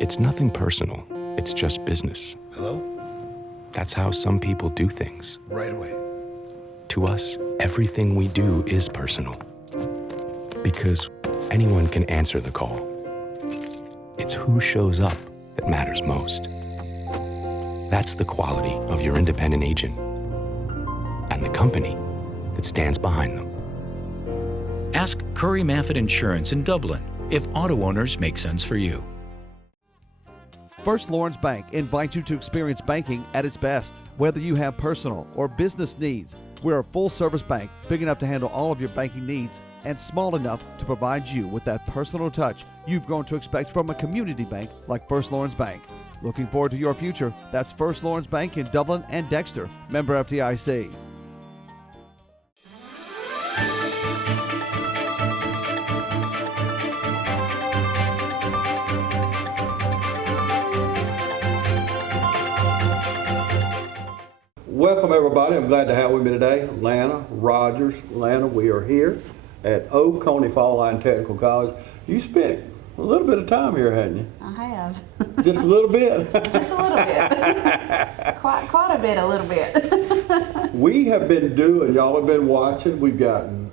It's nothing personal. It's just business. Hello? That's how some people do things. Right away. To us, everything we do is personal. Because anyone can answer the call. It's who shows up that matters most. That's the quality of your independent agent and the company that stands behind them. Ask Curry Maffett Insurance in Dublin if auto owners make sense for you. First Lawrence Bank invites you to experience banking at its best. Whether you have personal or business needs, we're a full-service bank big enough to handle all of your banking needs and small enough to provide you with that personal touch you've grown to expect from a community bank like First Lawrence Bank. Looking forward to your future. That's First Lawrence Bank in Dublin and Dexter. Member FDIC. Welcome everybody. I'm glad to have with me today Lana Rogers. Lana, we are here at Oconee Fall Line Technical College. You spent a little bit of time here, hadn't you? I have. Just a little bit? Just a little bit. quite a bit, a little bit. We have been doing, y'all have been watching, we've gotten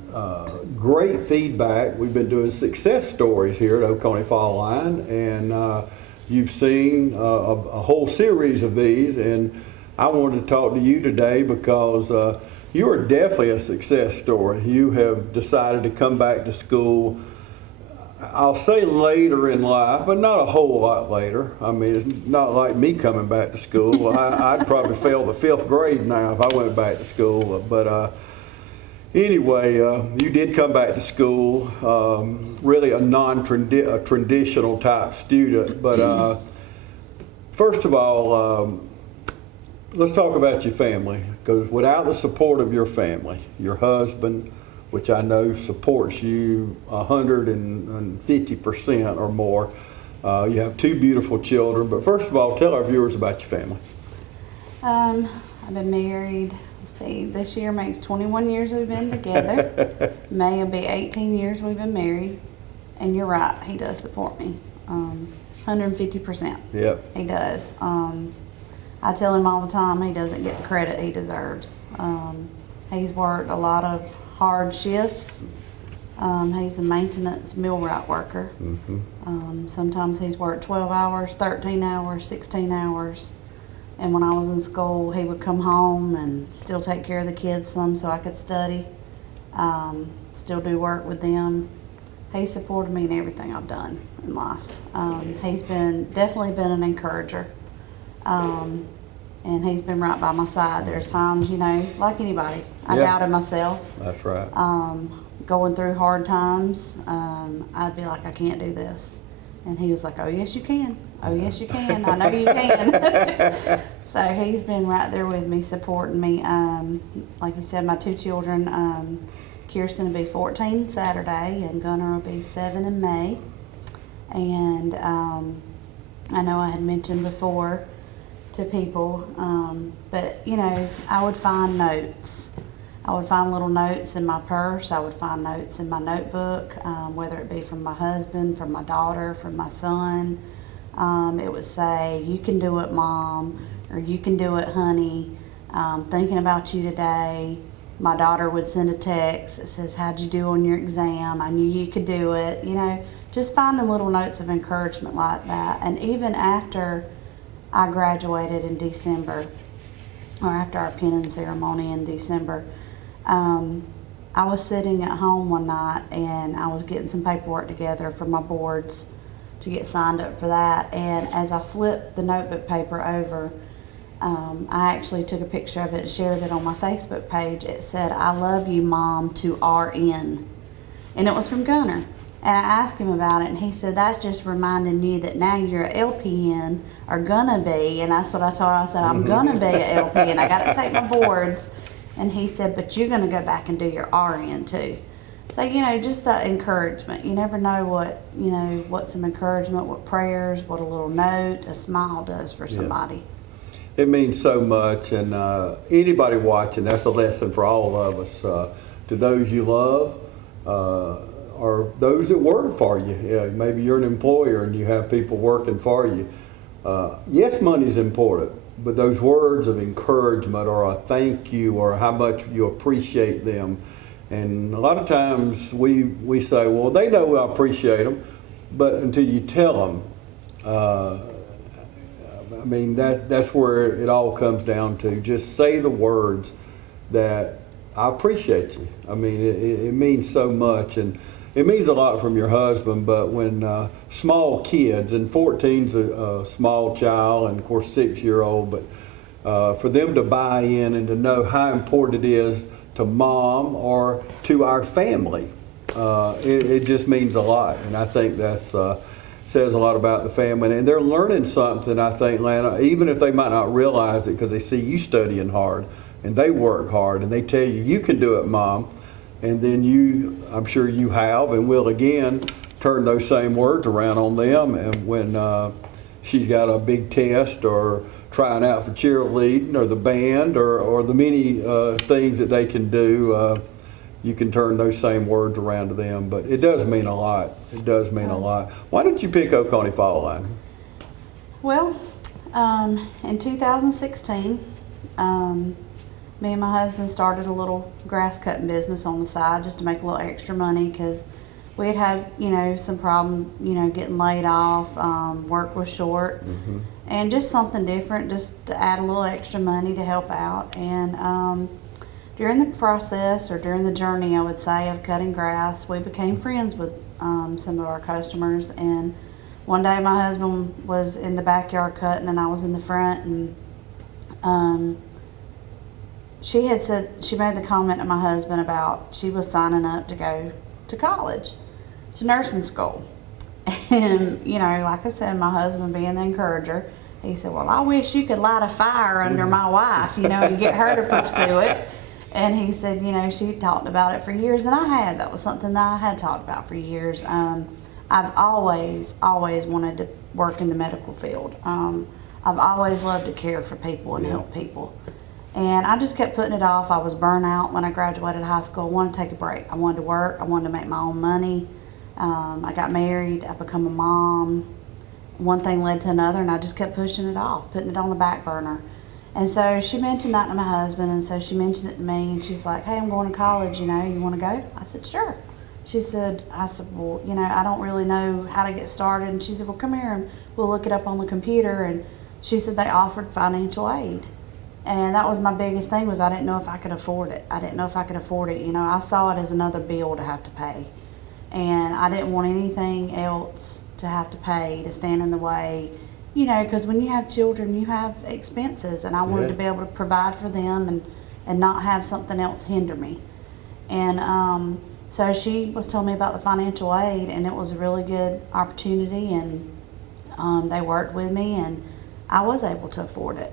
great feedback. We've been doing success stories here at Oconee Fall Line, and you've seen a whole series of these, and I wanted to talk to you today because you are definitely a success story. You have decided to come back to school, I'll say later in life, but not a whole lot later. I mean, it's not like me coming back to school. I'd probably fail the 5th grade now if I went back to school. But anyway, you did come back to school, really a non-traditional type student. But first of all, let's talk about your family, because without the support of your family, your husband, which I know supports you 150% or more, you have 2 beautiful children. But first of all, tell our viewers about your family. I've been married, this year makes 21 years we've been together. May will be 18 years we've been married. And you're right, he does support me, 150%. Yep. He does. I tell him all the time he doesn't get the credit he deserves. He's worked a lot of hard shifts. He's a maintenance millwright worker. Mm-hmm. Sometimes he's worked 12 hours, 13 hours, 16 hours. And when I was in school, he would come home and still take care of the kids some so I could study, still do work with them. He supported me in everything I've done in life. He's definitely been an encourager. And he's been right by my side. There's times, like anybody, I doubted myself. That's right. Going through hard times, I'd be like, I can't do this. And he was like, oh, yes, you can. Oh, yes, you can. I know you can. So he's been right there with me, supporting me. Like you said, my 2 children, Kirsten will be 14 Saturday, and Gunnar will be 7 in May. And I know I had mentioned before to people, but I would find notes. I would find little notes in my purse. I would find notes in my notebook, whether it be from my husband, from my daughter, from my son. It would say, you can do it, Mom, or you can do it, honey. Thinking about you today. My daughter would send a text that says, how'd you do on your exam? I knew you could do it. Just finding little notes of encouragement like that. And even after I graduated in December, or after our pinning ceremony in December, I was sitting at home one night and I was getting some paperwork together for my boards to get signed up for that. And as I flipped the notebook paper over, I actually took a picture of it and shared it on my Facebook page. It said, I love you, Mom, to RN. And it was from Gunnar. And I asked him about it, and he said, that's just reminding you that now you're an LPN, or gonna be. And that's what I told him. I said, I'm gonna be an LPN. I got to take my boards. And he said, but you're gonna go back and do your RN too. So, just that encouragement. You never know what some encouragement, what prayers, what a little note, a smile does for somebody. It means so much, and anybody watching, that's a lesson for all of us. To those you love, are those that work for you. Yeah, maybe you're an employer and you have people working for you. Yes, money's important, but those words of encouragement or a thank you or how much you appreciate them. And a lot of times we say, well, they know I appreciate them, but until you tell them, I mean, that's where it all comes down to. Just say the words that I appreciate you. I mean, it means so much, and it means a lot from your husband, but when small kids, and 14's a small child, and of course 6-year-old, but for them to buy in and to know how important it is to mom or to our family, it just means a lot. And I think that's says a lot about the family. And they're learning something, I think, Lana, even if they might not realize it because they see you studying hard and they work hard and they tell you, you can do it, Mom. And then you, I'm sure you have and will again, turn those same words around on them. And when she's got a big test or trying out for cheerleading or the band or the many things that they can do, you can turn those same words around to them. But it does mean a lot. It does mean a lot. Why did you pick Oconee Fall Line? Well, in 2016, me and my husband started a little grass cutting business on the side just to make a little extra money because we had some problem, getting laid off, work was short, and just something different, just to add a little extra money to help out. And during the process, or during the journey, I would say, of cutting grass, we became friends with some of our customers. And one day my husband was in the backyard cutting and I was in the front, and she had said, she made the comment to my husband about she was signing up to go to college, to nursing school. And, like I said, my husband being the encourager, he said, well, I wish you could light a fire under my wife, and get her to pursue it. And he said, she talked about it for years, and I had. That was something that I had talked about for years. I've always wanted to work in the medical field. I've always loved to care for people and help people. And I just kept putting it off. I was burnt out when I graduated high school. I wanted to take a break. I wanted to work. I wanted to make my own money. I got married. I became a mom. One thing led to another, and I just kept pushing it off, putting it on the back burner. And so she mentioned that to my husband, and so she mentioned it to me, and she's like, hey, I'm going to college, you want to go? I said, sure. I said, well, I don't really know how to get started. And she said, well, come here, and we'll look it up on the computer. And she said they offered financial aid. And that was my biggest thing, was I didn't know if I could afford it. I I saw it as another bill to have to pay. And I didn't want anything else to have to pay to stand in the way, because when you have children, you have expenses, and I wanted to be able to provide for them and not have something else hinder me. And so she was telling me about the financial aid, and it was a really good opportunity, and they worked with me, and I was able to afford it.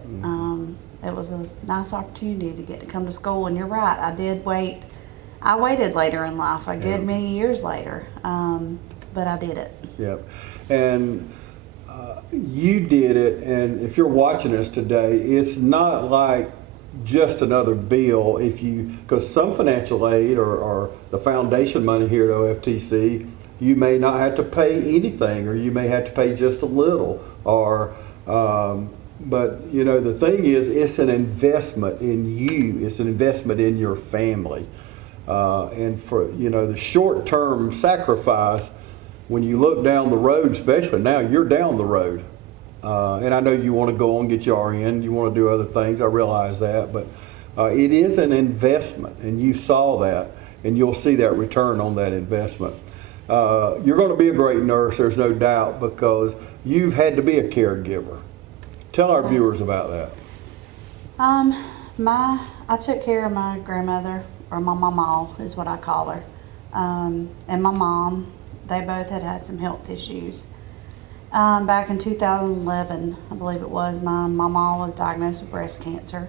It was a nice opportunity to get to come to school, and you're right, I did wait. I waited later in life. I did many years later, but I did it. Yep. And you did it, and if you're watching us today, it's not like just another bill. Because some financial aid or the foundation money here at OFTC, you may not have to pay anything, or you may have to pay just a little, but the thing is, it's an investment in you. It's an investment in your family. And for, the short-term sacrifice, when you look down the road, especially now, you're down the road. And I know you want to go on and get your RN, you want to do other things, I realize that, but it is an investment, and you saw that, and you'll see that return on that investment. You're going to be a great nurse, there's no doubt, because you've had to be a caregiver. Tell our viewers about that. I took care of my grandmother, or my mama is what I call her, and my mom. They both had some health issues. Back in 2011, I believe it was, my mama was diagnosed with breast cancer,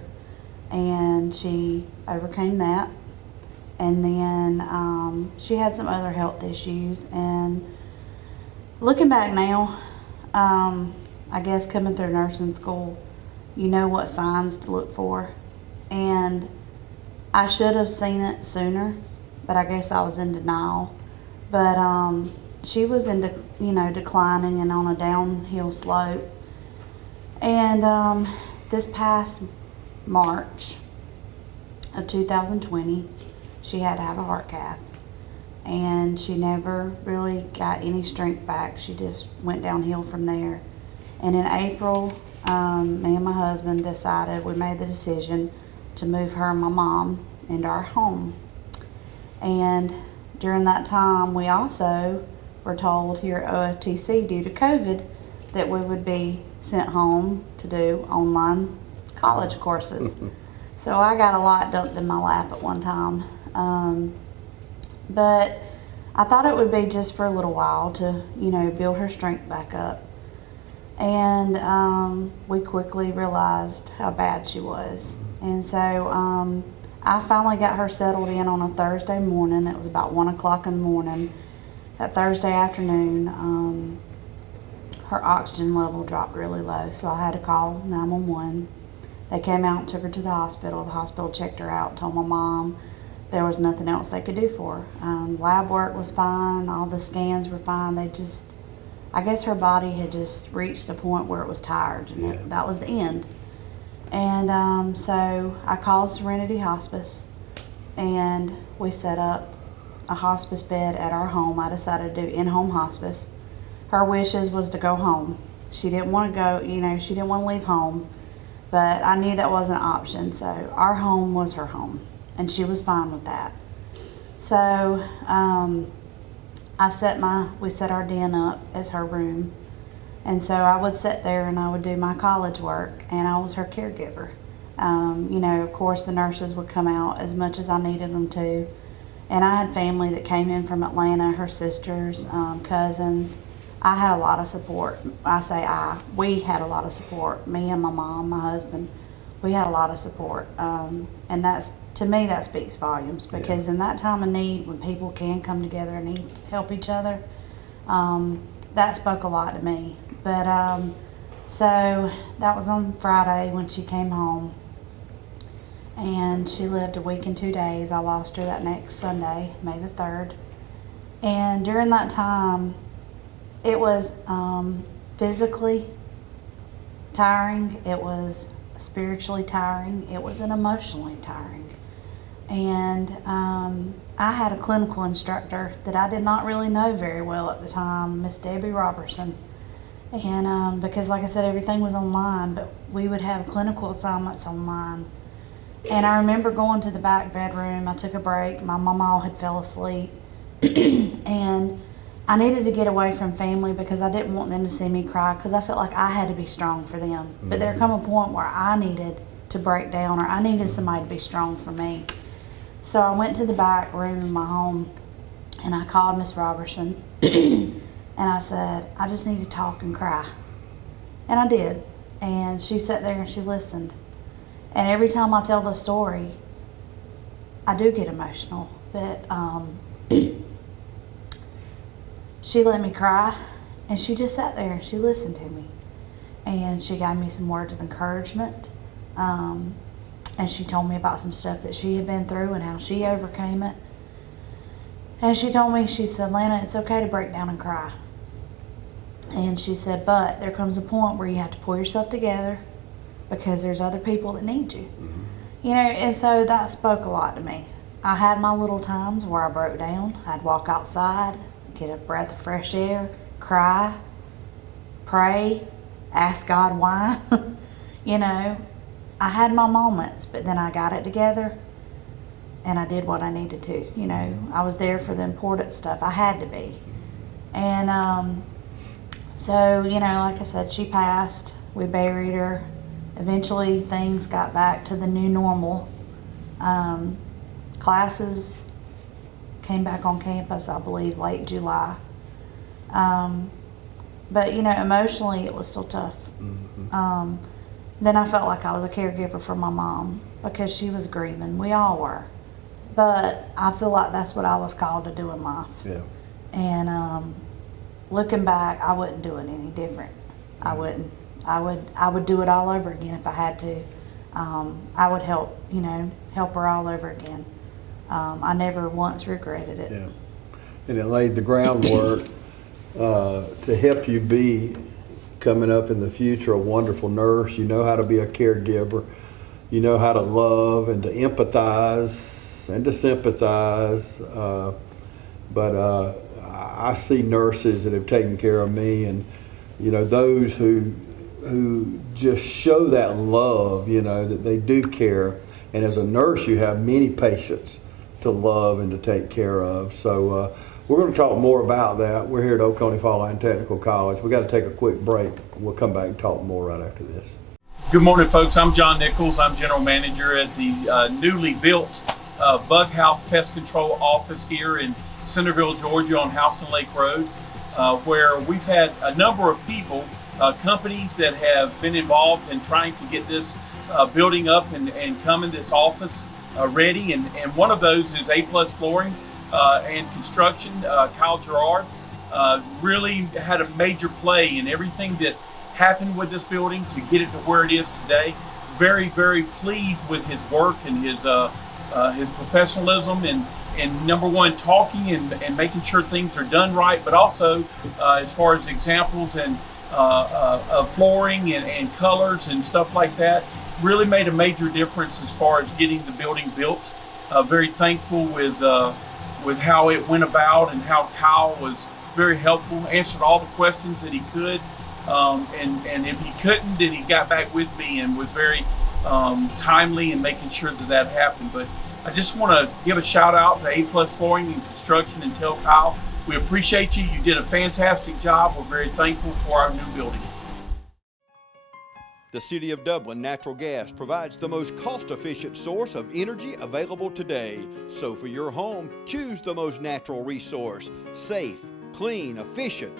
and she overcame that. And then she had some other health issues. And looking back now, I guess coming through nursing school, you know what signs to look for. And I should have seen it sooner, but I guess I was in denial. but she was in, declining and on a downhill slope. And this past March of 2020, she had to have a heart cath, and she never really got any strength back. She just went downhill from there. And in April, me and my husband decided, we made the decision to move her and my mom into our home. And during that time, we also were told here at OFTC, due to COVID, that we would be sent home to do online college courses. So I got a lot dumped in my lap at one time. But I thought it would be just for a little while to, build her strength back up. And we quickly realized how bad she was. And so I finally got her settled in on a Thursday morning. It was about 1 o'clock in the morning. That Thursday afternoon, her oxygen level dropped really low, so I had to call 911. They came out and took her to the hospital. The hospital checked her out, told my mom there was nothing else they could do for her. Lab work was fine, all the scans were fine. I guess her body had just reached a point where it was tired, and that was the end. And so I called Serenity Hospice, and we set up a hospice bed at our home. I decided to do in-home hospice. Her wishes was to go home. She didn't want to go, she didn't want to leave home, but I knew that wasn't an option, so our home was her home, and she was fine with that. So we set our den up as her room, and so I would sit there and I would do my college work, and I was her caregiver. Of course the nurses would come out as much as I needed them to, and I had family that came in from Atlanta, her sisters, cousins. I had a lot of support. We had a lot of support. Me and my mom, my husband, we had a lot of support. And to me, that speaks volumes, because in that time of need, when people can come together and help each other, that spoke a lot to me. But so that was on Friday when she came home, and she lived a week and 2 days. I lost her that next Sunday, May the 3rd. And during that time, it was physically tiring, it was spiritually tiring, it was emotionally tiring. And I had a clinical instructor that I did not really know very well at the time, Miss Debbie Robertson. And because, like I said, everything was online, but we would have clinical assignments online. And I remember going to the back bedroom. I took a break. My mama had fell asleep. And I needed to get away from family because I didn't want them to see me cry, because I felt like I had to be strong for them. But there come a point where I needed to break down, or I needed somebody to be strong for me. So I went to the back room in my home, and I called Miss Robertson, and I said, I just need to talk and cry. And I did. And she sat there and she listened. And every time I tell the story, I do get emotional. But she let me cry, and she just sat there and she listened to me. And she gave me some words of encouragement. And she told me about some stuff that she had been through and how she overcame it. And she told me, she said, Lana, it's okay to break down and cry. And she said, but there comes a point where you have to pull yourself together, because there's other people that need you. And so that spoke a lot to me. I had my little times where I broke down. I'd walk outside, get a breath of fresh air, cry, pray, ask God why. I had my moments, but then I got it together and I did what I needed to. I was there for the important stuff. I had to be. And so, like I said, she passed. We buried her. Eventually things got back to the new normal. Classes came back on campus, I believe, late July. But, emotionally it was still tough. Then I felt like I was a caregiver for my mom, because she was grieving. We all were. But I feel like that's what I was called to do in life. Yeah. And looking back, I wouldn't do it any different. I wouldn't. I would do it all over again if I had to. I would help her all over again. I never once regretted it. Yeah. and it laid the groundwork to help you be, coming up in the future, a wonderful nurse. You know how to be a caregiver. You know how to love and to empathize and to sympathize. But I see nurses that have taken care of me, and those who just show that love, that they do care. And as a nurse, you have many patients to love and to take care of. So we're going to talk more about that. We're here at Oconee Fall Line Technical College. We got to take a quick break. We'll come back and talk more right after this. Good morning, folks. I'm John Nichols. I'm General Manager at the newly built Bug House Pest Control office here in Centerville, Georgia on Houston Lake Road, where we've had a number of people, companies that have been involved in trying to get this building up and come in this office ready. And one of those is A+ Flooring and Construction. Kyle Gerard really had a major play in everything that happened with this building to get it to where it is today. Very, very pleased with his work and his professionalism and number one, talking and making sure things are done right, but also as far as examples and of flooring and colors and stuff like that, really made a major difference as far as getting the building built. Very thankful with how it went about and how Kyle was very helpful, answered all the questions that he could. And if he couldn't, then he got back with me and was very timely in making sure that happened. But I just want to give a shout out to A+ Flooring and Construction and tell Kyle, we appreciate you. You did a fantastic job. We're very thankful for our new building. The City of Dublin Natural Gas provides the most cost-efficient source of energy available today. So for your home, choose the most natural resource, safe, clean, efficient.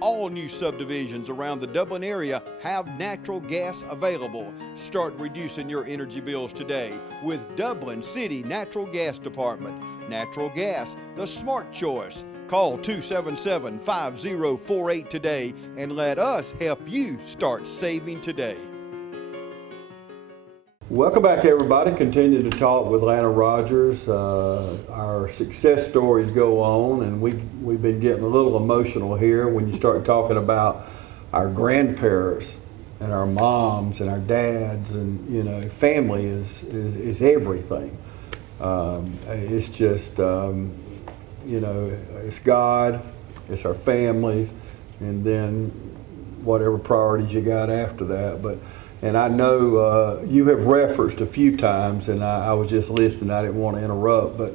All new subdivisions around the Dublin area have natural gas available. Start reducing your energy bills today with Dublin City Natural Gas Department. Natural gas, the smart choice. Call 277-5048 today and let us help you start saving today. Welcome back, everybody. Continue to talk with Lana Rogers. Our success stories go on, and we've been getting a little emotional here when you start talking about our grandparents and our moms and our dads, and family is everything. It's just it's God, it's our families, and then whatever priorities you got after that. And I know you have referenced a few times, and I was just listening, I didn't want to interrupt, but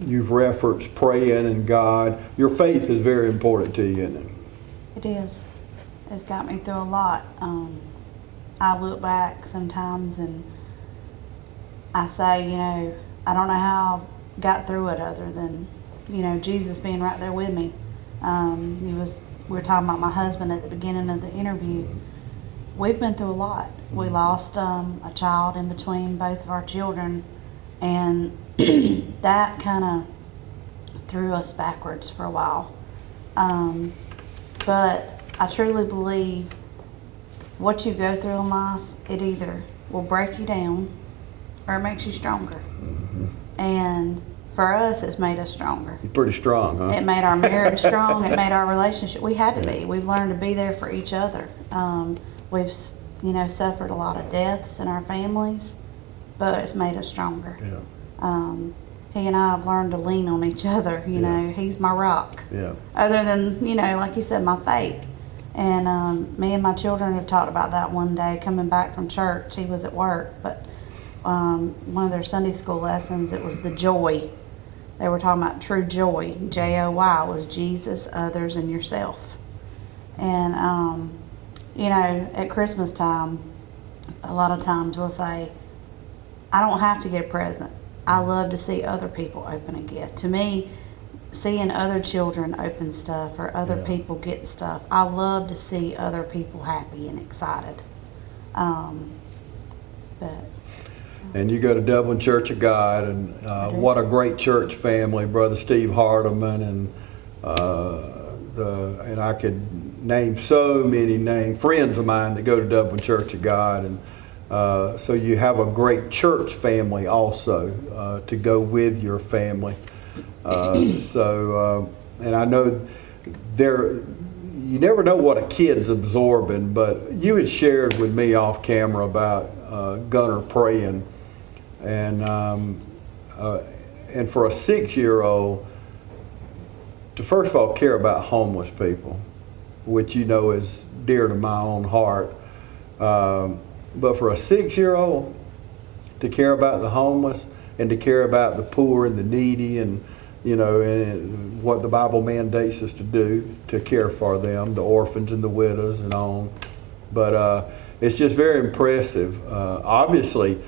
you've referenced praying and God. Your faith is very important to you, isn't it? It is. It's got me through a lot. I look back sometimes and I say, I don't know how I got through it other than, Jesus being right there with me. We were talking about my husband at the beginning of the interview. We've been through a lot. We lost a child in between both of our children, and that kind of threw us backwards for a while. But I truly believe what you go through in life, it either will break you down or it makes you stronger. Mm-hmm. And for us, it's made us stronger. You're pretty strong, huh? It made our marriage strong. It made our relationship. We had to be. We've learned to be there for each other. We've, suffered a lot of deaths in our families, but it's made us stronger. Yeah. He and I have learned to lean on each other. He's my rock. Yeah. Other than, like you said, my faith. And me and my children have talked about that one day coming back from church. He was at work, but one of their Sunday school lessons, it was the joy. They were talking about true joy. Joy was Jesus, others, and yourself. And at Christmas time, a lot of times we'll say, I don't have to get a present. I love to see other people open a gift. To me, seeing other children open stuff or other people get stuff, I love to see other people happy and excited. And you go to Dublin Church of God, and what a great church family, Brother Steve Hardiman, and I could name so many friends of mine that go to Dublin Church of God, and so you have a great church family also to go with your family. And I know you never know what a kid's absorbing, but you had shared with me off camera about Gunner praying, and for a 6-year-old to first of all care about homeless people, which you know is dear to my own heart, but for a 6-year-old to care about the homeless and to care about the poor and the needy, and and what the Bible mandates us to do to care for them, the orphans and the widows and on. But it's just very impressive. Obviously,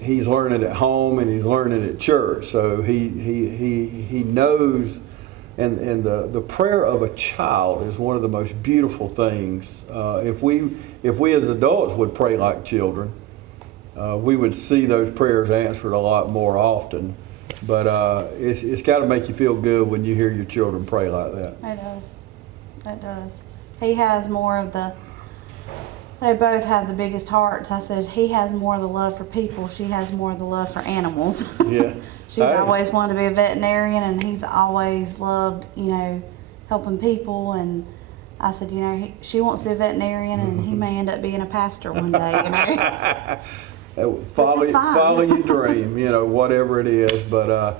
he's learning at home and he's learning at church, so he knows. And the prayer of a child is one of the most beautiful things. If we as adults would pray like children, we would see those prayers answered a lot more often. But it's got to make you feel good when you hear your children pray like that. It does. It does. He has more of they both have the biggest hearts. I said, he has more of the love for people. She has more of the love for animals. Yeah. She's always wanted to be a veterinarian, and he's always loved, helping people. And I said, she wants to be a veterinarian, and he may end up being a pastor one day, Follow your dream, whatever it is. But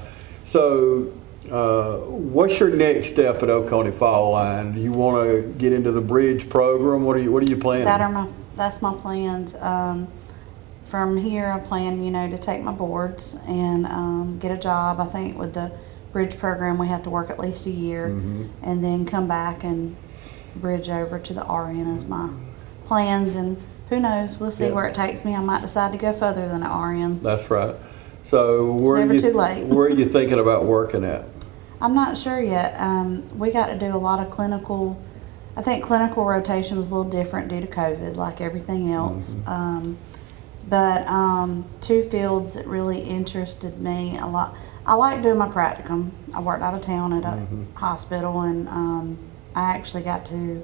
what's your next step at Oconee Fall Line? You want to get into the bridge program? What are you planning? That's my plans. From here, I plan, to take my boards and get a job. I think with the bridge program, we have to work at least a year, and then come back and bridge over to the RN as my plans. And who knows? We'll see where it takes me. I might decide to go further than an RN. That's right. So where are you thinking about working at? I'm not sure yet. We got to do a lot of clinical. I think clinical rotation was a little different due to COVID, like everything else. But two fields that really interested me a lot. I like doing my practicum. I worked out of town at a hospital, and I actually got to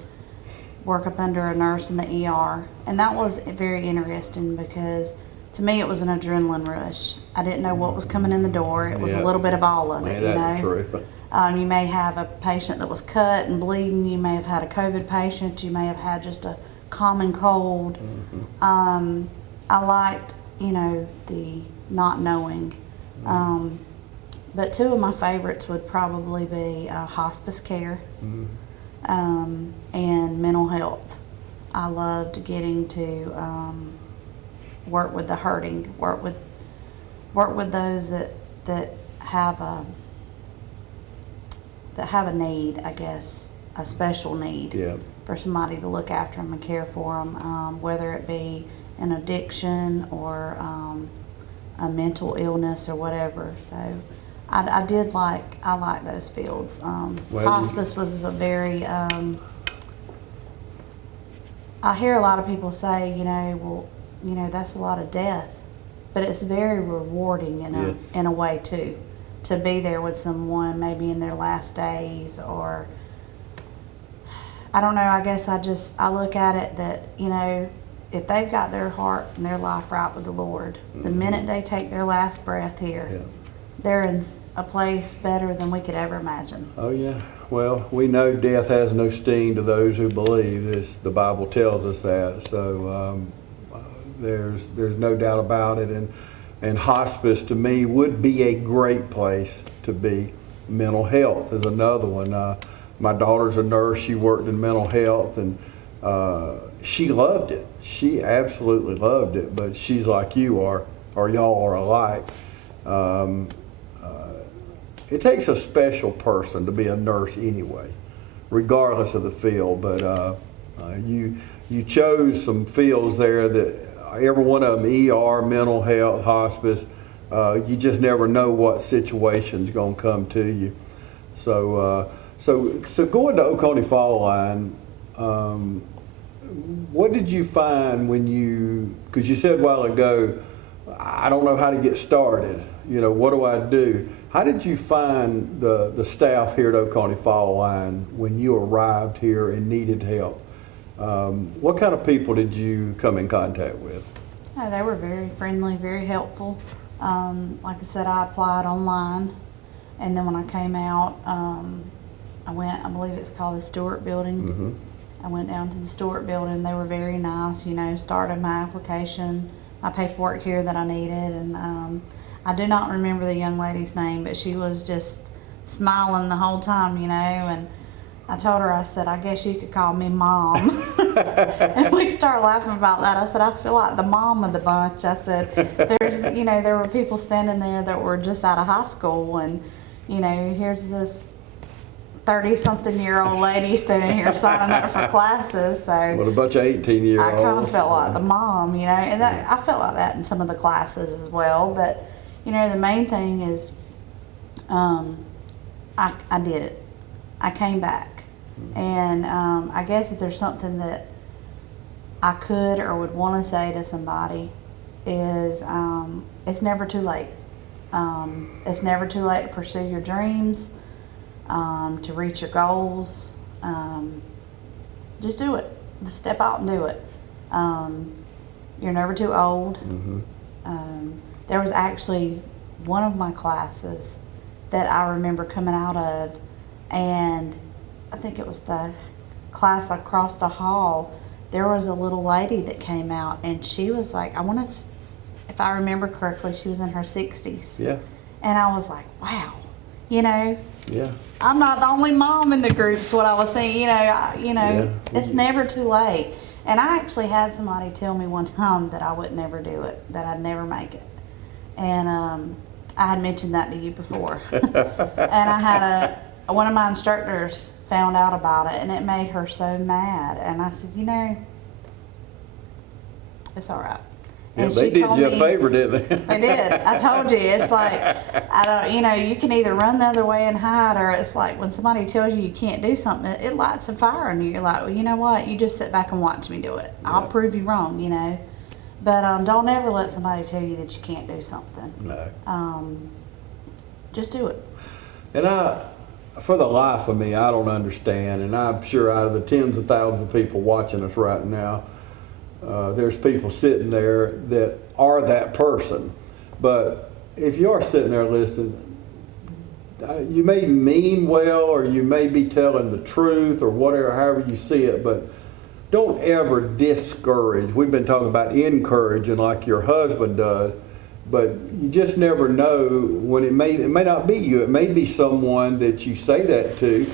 work up under a nurse in the ER, and that was very interesting because to me it was an adrenaline rush. I didn't know what was coming in the door. It was a little bit of all of it, You may have a patient that was cut and bleeding. You may have had a COVID patient. You may have had just a common cold. I liked, the not knowing. But two of my favorites would probably be hospice care. And mental health. I loved getting to work with the hurting, work with those that have a need, I guess, a special need for somebody to look after them and care for them, whether it be an addiction or a mental illness or whatever. So I like those fields. Hospice was a very, I hear a lot of people say, that's a lot of death, but it's very rewarding in a way too, to be there with someone maybe in their last days, or I don't know, I guess I look at it that, if they've got their heart and their life right with the Lord, the minute they take their last breath here, they're in a place better than we could ever imagine. Oh yeah. Well, we know death has no sting to those who believe. The Bible tells us that. So there's no doubt about it. And hospice to me would be a great place to be. Mental health is another one. My daughter's a nurse. She worked in mental health, and she loved it. She absolutely loved it. But she's like you are, or y'all are alike. It takes a special person to be a nurse anyway, regardless of the field. But you chose some fields there that every one of them, ER, mental health, hospice, you just never know what situation's going to come to you. So going to Oconee Fall Line, what did you find because you said a while ago, I don't know how to get started. What do I do? How did you find the staff here at Oconee Fall Line when you arrived here and needed help? What kind of people did you come in contact with? They were very friendly, very helpful. Like I said, I applied online. And then when I came out, I believe it's called the Stewart Building. I went down to the Stewart Building. They were very nice, started my application, my paperwork here that I needed. And I do not remember the young lady's name, but she was just smiling the whole time, and I told her, I said, I guess you could call me Mom. And we started laughing about that. I said, I feel like the mom of the bunch. I said, there were people standing there that were just out of high school, and, here's this 30-something-year-old lady standing here signing up for classes. So with a bunch of 18-year-olds. I kind of felt like the mom, and I felt like that in some of the classes as well. But, the main thing is I did it. I came back. And I guess if there's something that I could or would want to say to somebody is it's never too late. It's never too late to pursue your dreams, to reach your goals. Just do it. Just step out and do it. You're never too old. There was actually one of my classes that I remember coming out of, and I think it was the class across the hall. There was a little lady that came out, and she was like, if I remember correctly, she was in her 60s. Yeah. And I was like, wow, Yeah. I'm not the only mom in the group's what I was thinking, it's never too late. And I actually had somebody tell me one time that I would never do it, that I'd never make it. And I had mentioned that to you before. And I had one of my instructors found out about it, and it made her so mad. And I said, it's all right. Yeah, And they she did told you a me- favor, didn't they? They did. I told you. It's like, I don't, you can either run the other way and hide, or it's like when somebody tells you you can't do something, it lights a fire in you. You're like, well, you know what? You just sit back and watch me do it. I'll prove you wrong, But don't ever let somebody tell you that you can't do something. No. Just do it. And for the life of me, I don't understand, and I'm sure out of the tens of thousands of people watching us right now, there's people sitting there that are that person. But if you are sitting there listening, you may mean well, or you may be telling the truth, or whatever, however you see it, but don't ever discourage. We've been talking about encouraging like your husband does, but you just never know when it may not be you. It may be someone that you say that to,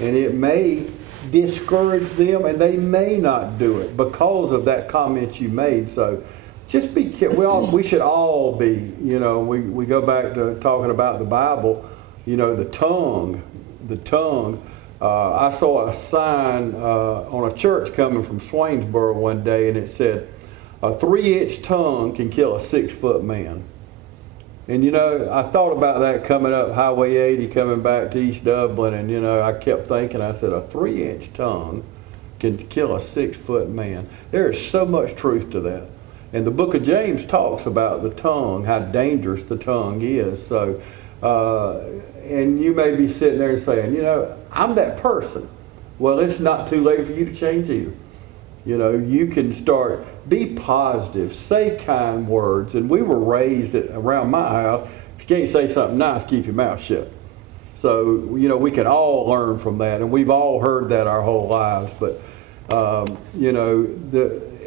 and it may discourage them, and they may not do it because of that comment you made. So just be careful. We should all be, we go back to talking about the Bible, the tongue. I saw a sign on a church coming from Swainsboro one day, and it said, a 3-inch tongue can kill a 6-foot man. And I thought about that coming up Highway 80, coming back to East Dublin, and I kept thinking, I said, a 3-inch tongue can kill a 6-foot man. There is so much truth to that. And the book of James talks about the tongue, how dangerous the tongue is. So, and you may be sitting there and saying, I'm that person. Well, it's not too late for you to change either. You can start, be positive, say kind words. And we were raised around my house, if you can't say something nice, keep your mouth shut. So, we can all learn from that. And we've all heard that our whole lives. But,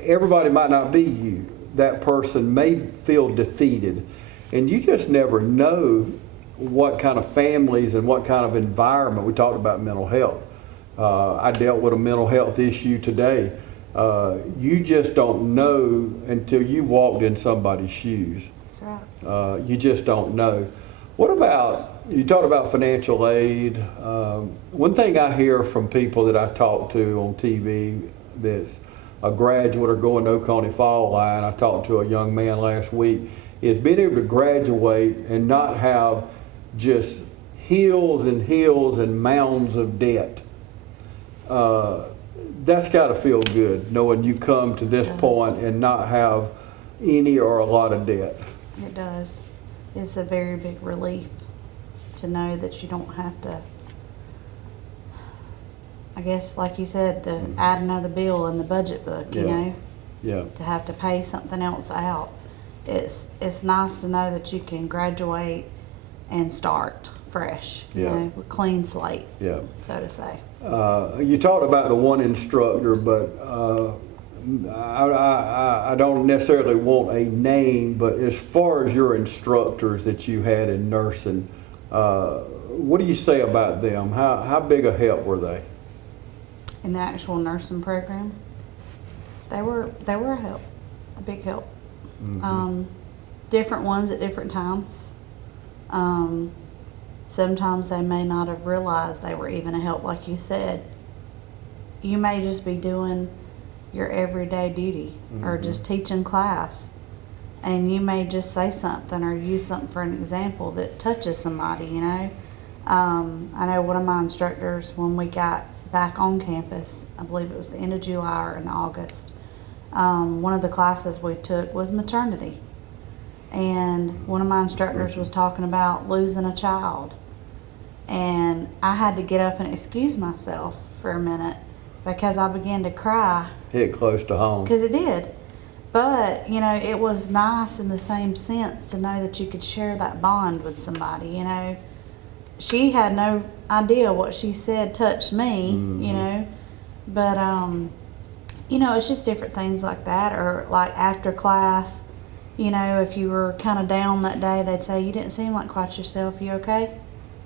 everybody might not be you. That person may feel defeated. And you just never know what kind of families and what kind of environment. We talked about mental health. I dealt with a mental health issue today. You just don't know until you walked in somebody's shoes. That's right. You just don't know. What about, you talked about financial aid. One thing I hear from people that I talk to on TV that's a graduate or going to Oconee Fall Line, I talked to a young man last week, is being able to graduate and not have just hills and hills and mounds of debt. That's got to feel good, knowing you come to this point and not have any or a lot of debt. It does. It's a very big relief to know that you don't have to, I guess, like you said, to add another bill in the budget book, Yeah. to have to pay something else out. It's nice to know that you can graduate and start fresh, Yeah. you know, with clean slate, Yeah. so to say. You talked about the one instructor, but I don't necessarily want a name, but as far as your instructors that you had in nursing, what do you say about them? How big a help were they? In the actual nursing program, they were a help, a big help. Different ones at different times. Sometimes they may not have realized they were even a help, like you said. You may just be doing your everyday duty or just teaching class, and you may just say something or use something for an example that touches somebody, you know. I know one of my instructors, when we got back on campus, I believe it was the end of July or in August, one of the classes we took was maternity. And one of my instructors was talking about losing a child. And I had to get up and excuse myself for a minute because I began to cry. Hit close to home. Because it did. But, you know, it was nice in the same sense to know that you could share that bond with somebody, you know. She had no idea what she said touched me, you know. But, you know, it's just different things like that. Or like after class, you know, if you were kind of down that day, they'd say, you didn't seem like quite yourself. You okay?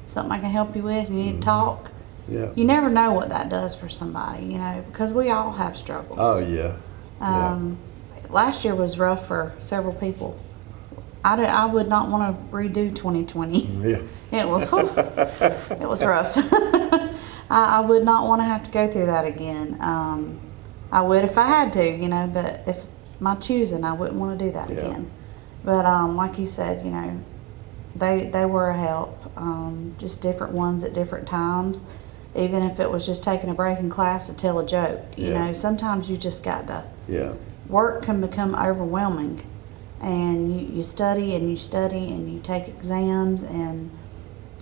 Something I can help you with? You need to talk? Yeah. You never know what that does for somebody, you know, because we all have struggles. Oh, yeah. Last year was rough for several people. I would not want to redo 2020. Yeah. It was, it was rough. I would not want to have to go through that again. I would if I had to, you know, but if my choosing, I wouldn't want to do that again. But like you said, you know, they were a help. Just different ones at different times. Even if it was just taking a break in class to tell a joke, you know, sometimes you just got to. Yeah. Work can become overwhelming, and you study and you study and you take exams, and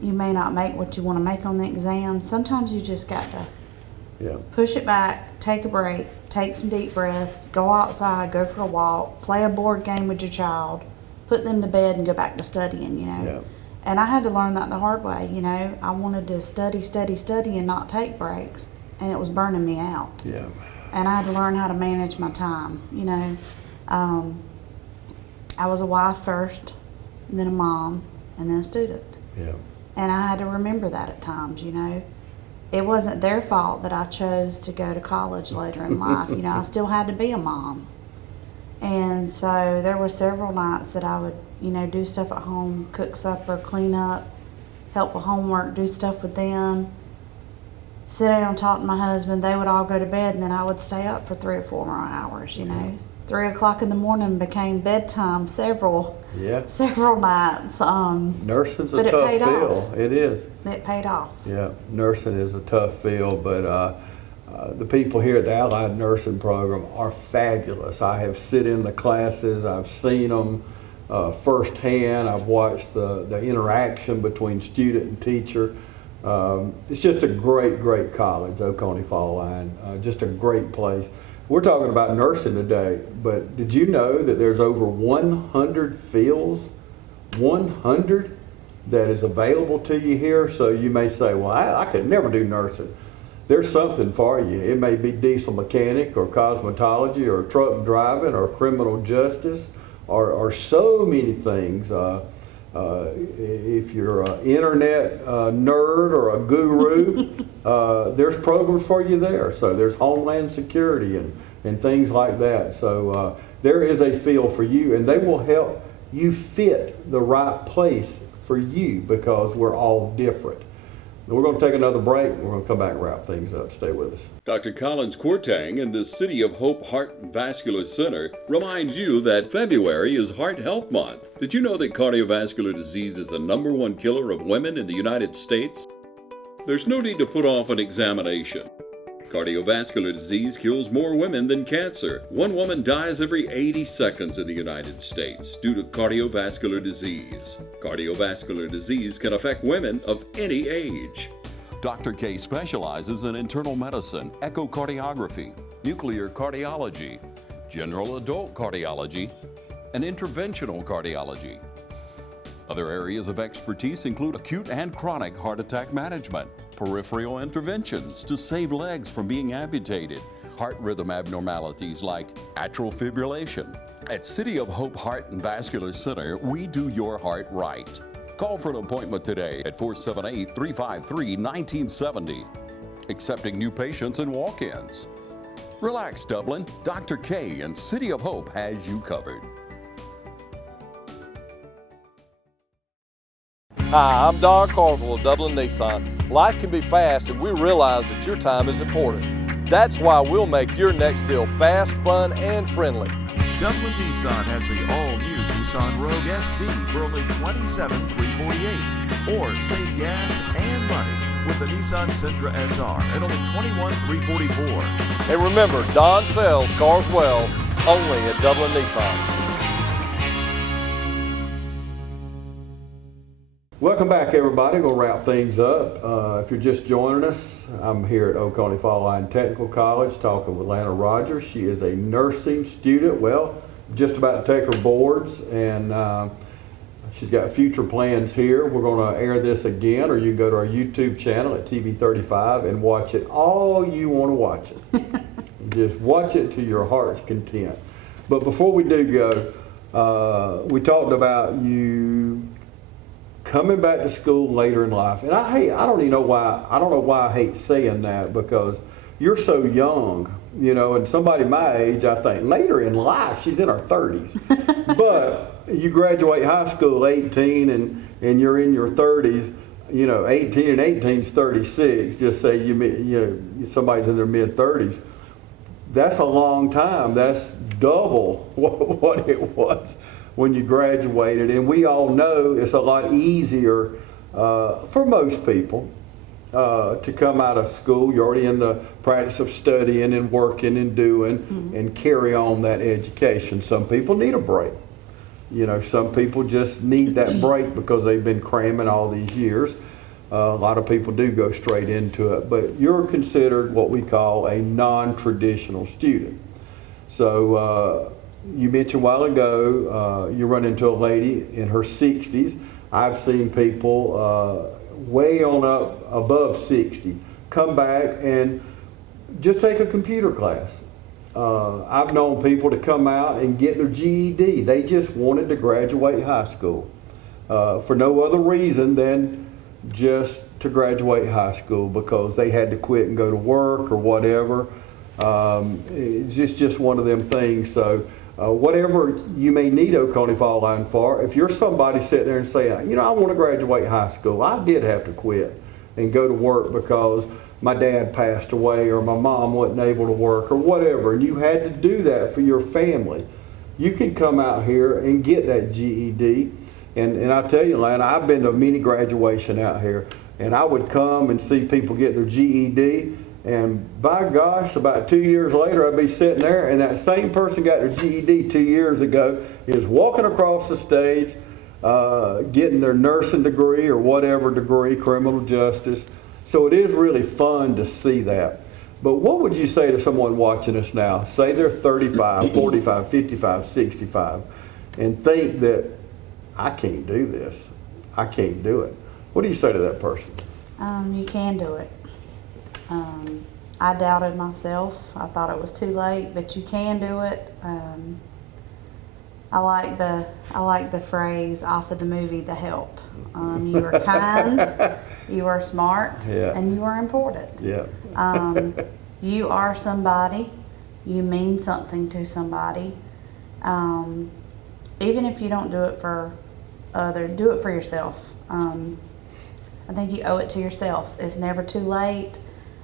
you may not make what you want to make on the exam. Sometimes you just got to push it back, take a break, take some deep breaths, go outside, go for a walk, play a board game with your child, put them to bed and go back to studying, you know. Yeah. And I had to learn that the hard way, you know. I wanted to study and not take breaks, and it was burning me out. Yeah. And I had to learn how to manage my time, you know. I was a wife first, and then a mom, and then a student. Yeah. And I had to remember that at times, you know. It wasn't their fault that I chose to go to college later in life. You know, I still had to be a mom. And so there were several nights that I would, you know, do stuff at home, cook supper, clean up, help with homework, do stuff with them, sit down, talk to my husband. They would all go to bed, and then I would stay up for 3 or 4 more hours, you know. 3 o'clock in the morning became bedtime several nights. Nursing's a but tough it paid field. off. It is. It paid off. Yeah, nursing is a tough field, but the people here at the Allied Nursing Program are fabulous. I have sit in the classes. I've seen them firsthand. I've watched the interaction between student and teacher. It's just a great college, Oconee Fall Line. Just a great place. We're talking about nursing today, but did you know that there's over 100 fields, 100 that is available to you here? So you may say, well, I could never do nursing. There's something for you. It may be diesel mechanic or cosmetology or truck driving or criminal justice or so many things. If you're an internet nerd or a guru, there's programs for you there. So there's Homeland Security and things like that. So there is a field for you, and they will help you fit the right place for you because we're all different. We're going to take another break. We're going to come back and wrap things up. Stay with us. Dr. Collins Quartang and the City of Hope Heart and Vascular Center reminds you that February is Heart Health Month. Did you know that cardiovascular disease is the #1 killer of women in the United States? There's no need to put off an examination. Cardiovascular disease kills more women than cancer. One woman dies every 80 seconds in the United States due to cardiovascular disease. Cardiovascular disease can affect women of any age. Dr. K specializes in internal medicine, echocardiography, nuclear cardiology, general adult cardiology, and interventional cardiology. Other areas of expertise include acute and chronic heart attack management, peripheral interventions to save legs from being amputated, heart rhythm abnormalities like atrial fibrillation. At City of Hope Heart and Vascular Center, we do your heart right. Call for an appointment today at 478-353-1970. Accepting new patients and walk-ins. Relax, Dublin. Dr. K and City of Hope has you covered. Hi, I'm Don Carswell of Dublin Nissan. Life can be fast and we realize that your time is important. That's why we'll make your next deal fast, fun, and friendly. Dublin Nissan has the all-new Nissan Rogue SV for only $27,348. Or save gas and money with the Nissan Sentra SR at only $21,344. And remember, Don sells cars well, only at Dublin Nissan. Welcome back, everybody. We'll wrap things up. If you're just joining us, I'm here at Oconee Fall Line Technical College talking with Lana Rogers. She is a nursing student, well, just about to take her boards, and she's got future plans here. We're going to air this again, or you can go to our YouTube channel at TV35 and watch it all you want to watch it. Just watch it to your heart's content. But before we do go, we talked about you coming back to school later in life, and I don't know why I hate saying that, because you're so young, you know, and somebody my age, I think later in life, she's in her 30s, but you graduate high school 18 and you're in your 30s, you know, 18 and 18 is 36. Just say you know somebody's in their mid 30s. That's a long time. That's double what it was when you graduated, and we all know it's a lot easier for most people to come out of school. You're already in the practice of studying and working and doing and carry on that education. Some people need a break. You know, some people just need that break because they've been cramming all these years. A lot of people do go straight into it, but you're considered what we call a non-traditional student. So you mentioned a while ago, you run into a lady in her 60s. I've seen people way on up above 60 come back and just take a computer class. I've known people to come out and get their GED. They just wanted to graduate high school for no other reason than just to graduate high school, because they had to quit and go to work or whatever. It's just one of them things. So whatever you may need Oconee Fall Line for, if you're somebody sitting there and saying, you know, I want to graduate high school, I did have to quit and go to work because my dad passed away or my mom wasn't able to work or whatever, and you had to do that for your family, you can come out here and get that GED. And I tell you, Lana, I've been to many graduation out here, and I would come and see people get their GED, and by gosh, about 2 years later, I'd be sitting there, and that same person got their GED 2 years ago is walking across the stage, getting their nursing degree or whatever degree, criminal justice. So it is really fun to see that. But what would you say to someone watching us now? Say they're 35, 45, 55, 65, and think that, I can't do this. I can't do it. What do you say to that person? You can do it. I doubted myself. I thought it was too late, but you can do it. I like the phrase off of the movie The Help. You are kind, you are smart, and you are important. Yeah. You are somebody. You mean something to somebody. Even if you don't do it for others, do it for yourself. I think you owe it to yourself. It's never too late.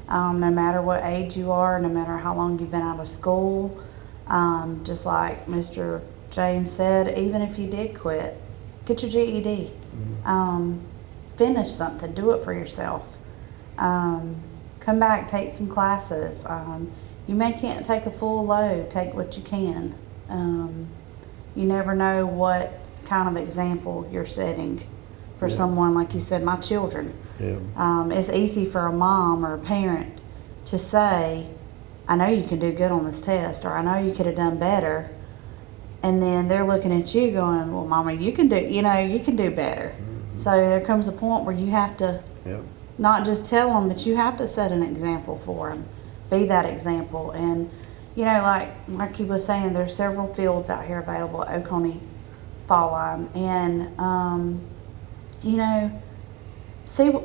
No matter what age you are, no matter how long you've been out of school. Just like Mr. James said, even if you did quit, get your GED. Finish something, do it for yourself. Come back, take some classes. You can't take a full load, take what you can. You never know what kind of example you're setting for someone, like you said, my children. Yeah. It's easy for a mom or a parent to say, I know you can do good on this test, or I know you could have done better, And then they're looking at you going, well, Mama, you can do, you can do better. So there comes a point where you have to not just tell them, but you have to set an example for them. Be that example. And, like he was saying, there's several fields out here available at Oconee Fall Line. And,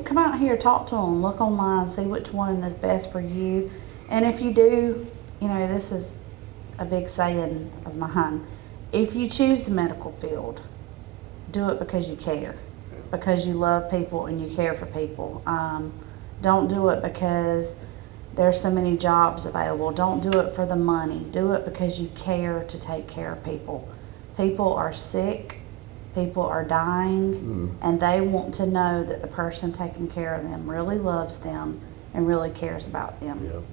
come out here, talk to them, look online, see which one is best for you. And if you do, this is a big saying of mine. If you choose the medical field, do it because you care, because you love people and you care for people. Don't do it because there's so many jobs available. Don't do it for the money. Do it because you care to take care of people. People are sick, people are dying, and they want to know that the person taking care of them really loves them and really cares about them.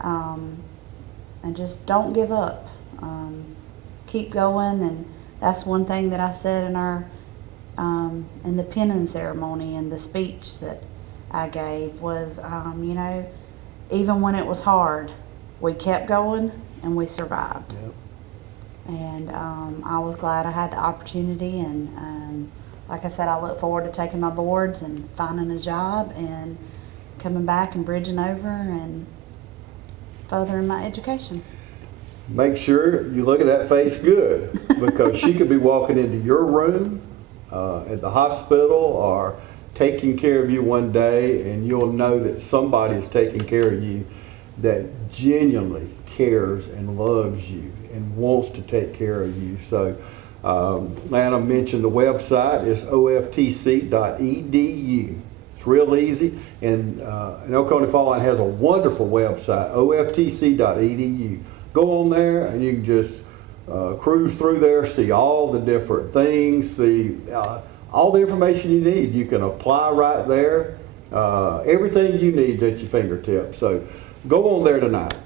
And just don't give up. Keep going, and that's one thing that I said in our in the pinning ceremony and the speech that I gave was, even when it was hard, we kept going and we survived. And I was glad I had the opportunity, and like I said, I look forward to taking my boards and finding a job and coming back and bridging over and furthering my education. Make sure you look at that face good, because she could be walking into your room at the hospital or taking care of you one day, and you'll know that somebody is taking care of you that genuinely cares and loves you and wants to take care of you. So Lana mentioned the website is oftc.edu. It's real easy, and Oconee Fall Line has a wonderful website, oftc.edu. Go on there and you can just cruise through there, see all the different things, see all the information you need. You can apply right there. Everything you need is at your fingertips. So go on there tonight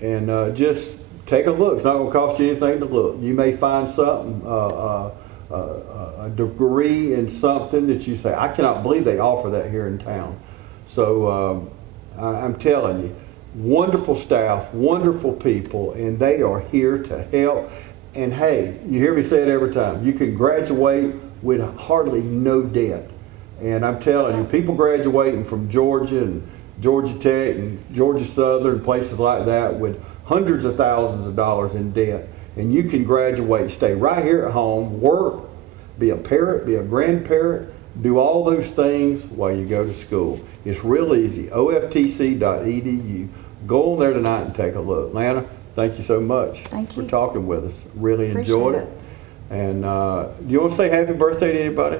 and just take a look. It's not going to cost you anything to look. You may find something, a degree in something that you say, I cannot believe they offer that here in town. So I'm telling you, wonderful staff, wonderful people, and they are here to help. And hey, you hear me say it every time, you can graduate with hardly no debt. And I'm telling you, people graduating from Georgia and Georgia Tech and Georgia Southern, places like that, with hundreds of thousands of dollars in debt. And you can graduate, stay right here at home, work, be a parent, be a grandparent, do all those things while you go to school. It's real easy, oftc.edu. Go on there tonight and take a look. Lana, thank you so much for talking with us. Really enjoyed it. And do you want to say happy birthday to anybody?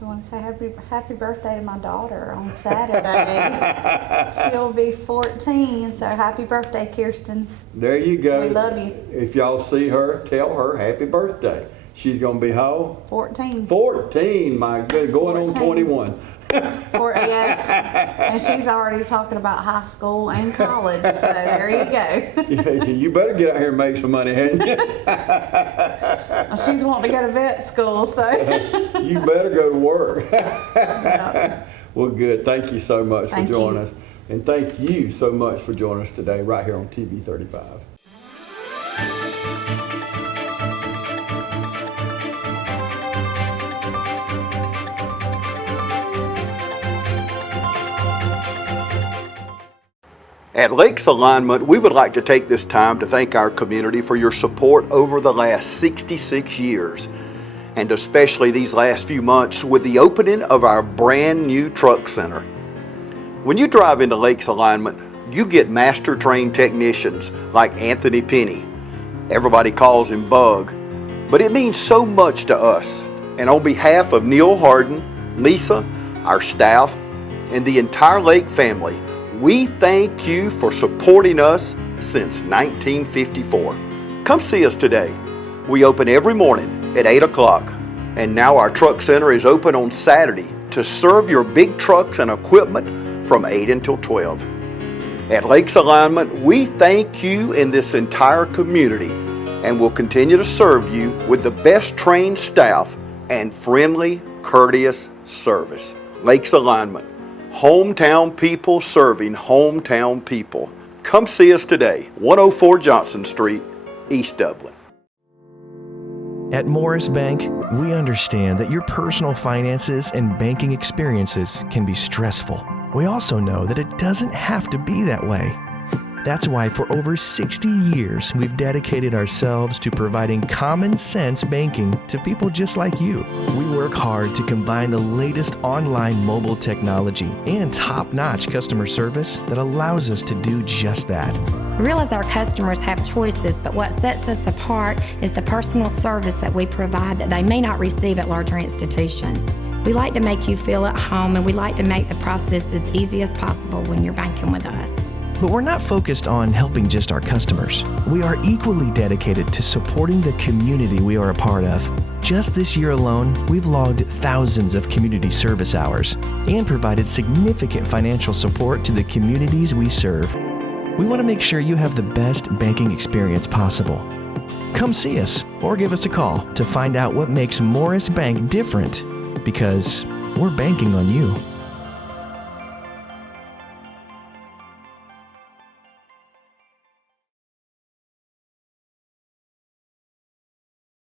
I want to say happy birthday to my daughter on Saturday. She'll be 14, so happy birthday, Kirsten. There you go. We love you. If y'all see her, tell her happy birthday. She's going to be how old? 14. 14, my good, going 14. On 21. Yes, and she's already talking about high school and college, so there you go. Yeah, you better get out here and make some money, hadn't you? She's wanting to go to vet school, so. You better go to work. Yeah. Well, good. Thank you so much for joining us. And thank you so much for joining us today right here on TV 35. At Lakes Alignment, we would like to take this time to thank our community for your support over the last 66 years, and especially these last few months with the opening of our brand new truck center. When you drive into Lakes Alignment, you get master trained technicians like Anthony Penny. Everybody calls him Bug, but it means so much to us. And on behalf of Neil Harden, Lisa, our staff, and the entire Lake family, we thank you for supporting us since 1954. Come see us today. We open every morning at 8 o'clock, and now our truck center is open on Saturday to serve your big trucks and equipment from 8 until 12. At Lakes Alignment, we thank you and this entire community, and will continue to serve you with the best trained staff and friendly, courteous service. Lakes Alignment. Hometown people serving hometown people. Come see us today, 104 Johnson Street, East Dublin. At Morris Bank, we understand that your personal finances and banking experiences can be stressful. We also know that it doesn't have to be that way. That's why for over 60 years, we've dedicated ourselves to providing common sense banking to people just like you. We work hard to combine the latest online mobile technology and top-notch customer service that allows us to do just that. We realize our customers have choices, but what sets us apart is the personal service that we provide that they may not receive at larger institutions. We like to make you feel at home, and we like to make the process as easy as possible when you're banking with us. But we're not focused on helping just our customers. We are equally dedicated to supporting the community we are a part of. Just this year alone, we've logged thousands of community service hours and provided significant financial support to the communities we serve. We want to make sure you have the best banking experience possible. Come see us or give us a call to find out what makes Morris Bank different, because we're banking on you.